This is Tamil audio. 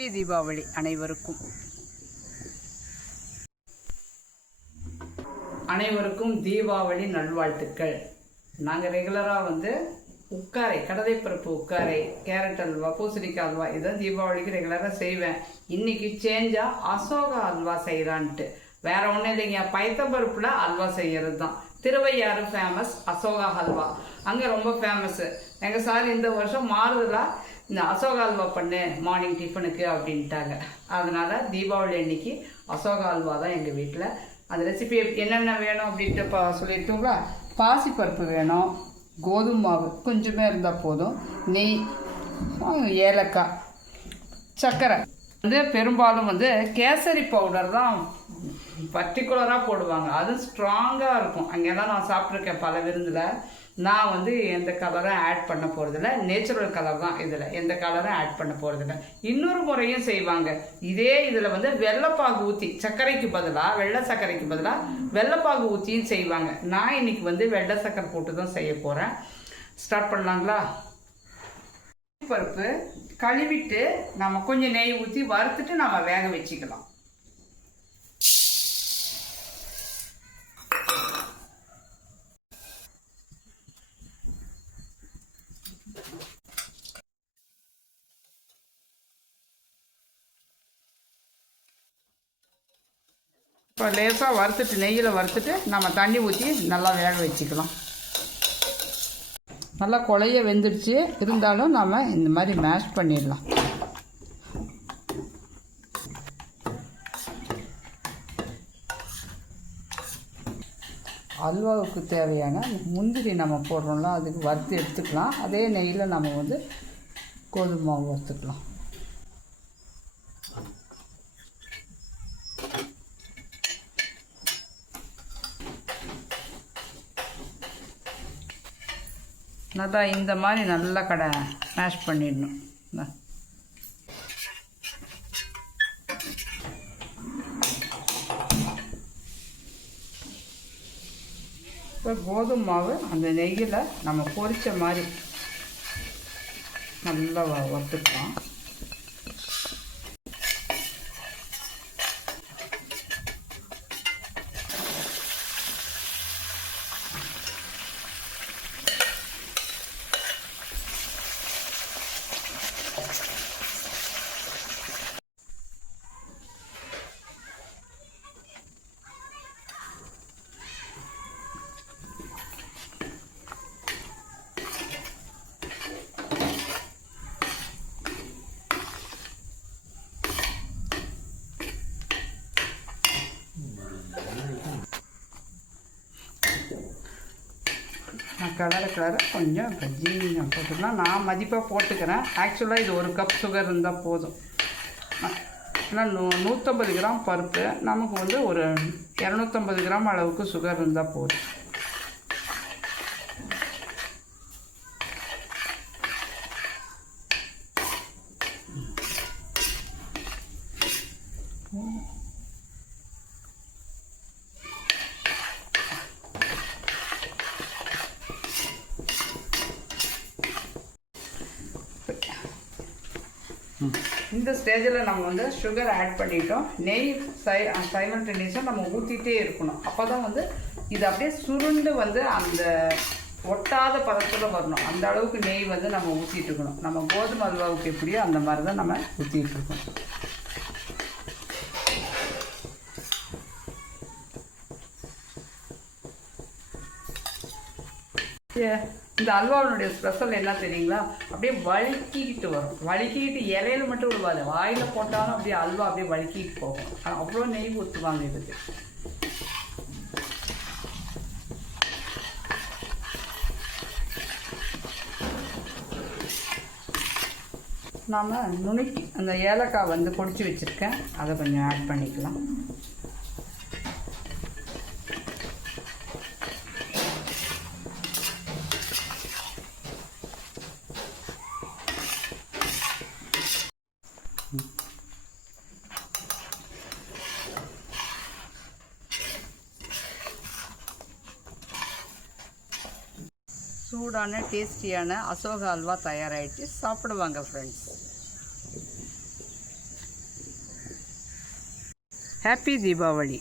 தீபாவளி அனைவருக்கும் தீபாவளி நல்வாழ்த்துக்கள். நாங்கள் ரெகுலராக உட்காரை, கடலைப்பருப்பு உட்காரை, கேரட் அல்வா, பூசணிக்காய் அல்வா இதான் தீபாவளிக்கு ரெகுலராக செய்வேன். இன்னைக்கு சேஞ்சாக அசோகா அல்வா செய்கிறான்ட்டு. வேற ஒன்றும் இல்லைங்க, பைத்தம்பருப்பில் அல்வா செய்கிறது தான். திருவையாறு ஃபேமஸ் அசோகா அல்வா, அங்கே ரொம்ப ஃபேமஸ்ஸு. எங்கள் சார் இந்த வருஷம் மாறுதலாக இந்த அசோகா அல்வா பண்ணு மார்னிங் டிஃபனுக்கு அப்படின்ட்டாங்க. அதனால் தீபாவளி அன்னைக்கு அசோகா அல்வா தான் எங்கள் வீட்டில். அந்த ரெசிபி என்னென்ன வேணும் அப்படின்ட்டு சொல்லிட்டுங்களா? பாசிப்பருப்பு வேணும், கோதுமை மாவு கொஞ்சமே இருந்தால் போதும், நெய், ஏலக்காய், சர்க்கரை. பெரும்பாலும் கேசரி பவுடர் தான் பர்டிகுலராக போடுவாங்க. அது ஸ்ட்ராங்காக இருக்கும். அங்கெல்லாம் நான் சாப்பிட்ருக்கேன் பல விருந்தில். நான் எந்த கலரும் ஆட் பண்ண போகிறதில்ல, நேச்சுரல் கலர் தான். இதில் எந்த கலரும் ஆட் பண்ண போகிறதில்ல. இன்னொரு முறையும் செய்வாங்க. இதே இதில் வெள்ளைப்பாகு ஊற்றி, சர்க்கரைக்கு பதிலாக வெள்ளை சர்க்கரைக்கு பதிலாக வெள்ளைப்பாகு ஊற்றியும் செய்வாங்க. நான் இன்னைக்கு வெள்ளை சர்க்கரை போட்டு தான் செய்ய போகிறேன். ஸ்டார்ட் பண்ணலாங்களா? பருப்பு கழுவிட்டு நம்ம கொஞ்சம் நெய் ஊற்றி வறுத்துட்டு நம்ம வேக வச்சுக்கலாம். இப்போ லேசாக வறுத்துட்டு, நெய்யில் வறுத்துட்டு நம்ம தண்ணி ஊற்றி நல்லா வேக வச்சுக்கலாம். நல்லா குழைய வெந்துடுச்சு. இருந்தாலும் நம்ம இந்த மாதிரி மேஷ் பண்ணிடலாம். அல்வாவுக்கு தேவையான முந்திரி நம்ம போடுறோம்ல, அதுக்கு வறுத்து எடுத்துக்கலாம். அதே நெய்யில் நம்ம கோதுமை மாவு வறுத்துக்கலாம். நல்லா இந்த மாதிரி நல்லா மேஷ் பண்ணிடணும். இப்போ கோதுமை மாவு அந்த நெய்யில் நம்ம பொரிச்ச மாதிரி நல்லா வறுத்துக்கலாம். கலரை கொஞ்சம் ஜீனியம் போட்டுக்கலாம். நான் மதிப்பாக போட்டுக்கிறேன். ஆக்சுவலாக இது 1 கப் சுகர் இருந்தால் போதும். ஏன்னா 150 கிராம் பருப்பு, நமக்கு ஒரு 250 கிராம் அளவுக்கு சுகர் இருந்தால் போதும். இந்த ஸ்டேஜில் நம்ம சுகர் ஆட் பண்ணிட்டோம். நெய் சைமல்டேனியஸாக நம்ம ஊற்றிட்டே இருக்கணும். அப்போ தான் இது அப்படியே சுருண்டு அந்த ஒட்டாத பதத்தில் வரணும். அந்த அளவுக்கு நெய் நம்ம ஊற்றிட்டு இருக்கணும். நம்ம கோதுமை அல்வாவுக்கு எப்படியோ அந்த மாதிரி தான் நம்ம ஊற்றிட்டு இருக்கோம். இந்த அல்வாவுடைய ஸ்பெஷல் என்ன தெரியுங்களா? அப்படியே வழுக்கிக்கிட்டு வரும். வழுக்கிக்கிட்டு இலையில மட்டும் விடுவாது, வாயில் போட்டாலும் அப்படியே அல்வா அப்படியே வழுக்கிட்டு போகும். அவ்வளோ நெய் ஊற்றுவாங்க இதுக்கு. நாம் நுணுக்கி அந்த ஏலக்காய் பொடிச்சு வச்சுருக்கேன், அதை கொஞ்சம் ஆட் பண்ணிக்கலாம். சூடான டேஸ்டியான அசோகா அல்வா தயாராகிடுச்சு. சாப்பிடுவாங்க ஃப்ரெண்ட்ஸ். ஹாப்பி தீபாவளி.